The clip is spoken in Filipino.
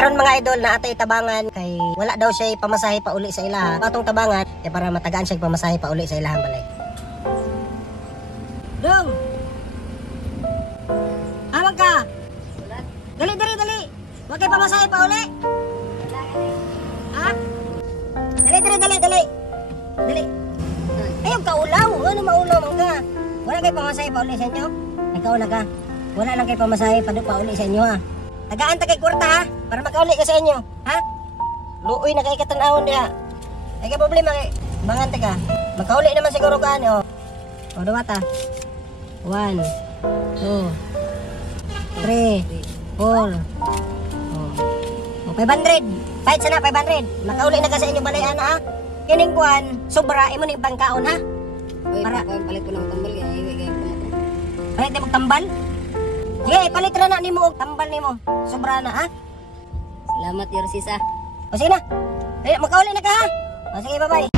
karon mga idol na atay tabangan kay wala daw siya pamasahe pa uli sa ilaha. Atong tabangan kay para matagaan siya pamasahe pa uli sa ilahan balay. Dong. Amang ka. Dali. Wag kay pamasahe pa uli. Ha? Dali. Ayaw ka ulaw. Ano maulaw man ka? Wala kay pamasahe pa uli sa inyo? Ikaw na ka. Wala lang kay pamasahe pa uli sa inyo ha. Tagaan ta kay kwarta ha, para makauli ka sa inyo, ha? Luoy na kay katanawon diha. Ay kay problema kay bangante ka. Makauli naman siguro ka ano. O duwa ta. 1 2 3 4 500. Kahit sana 500. Makauli na ka sa inyo balay ana ha. Kining kuan, sobra imo ni bangkaon ha. Para palit ko lang tambal kay iwi kay pumato. Palit mo tambal? Sige, palit ra na nimo og tambal nimo. Sobra na ha. Salamat Yorsisa. O sige na. Makauli na ka ha. O sige, bye-bye.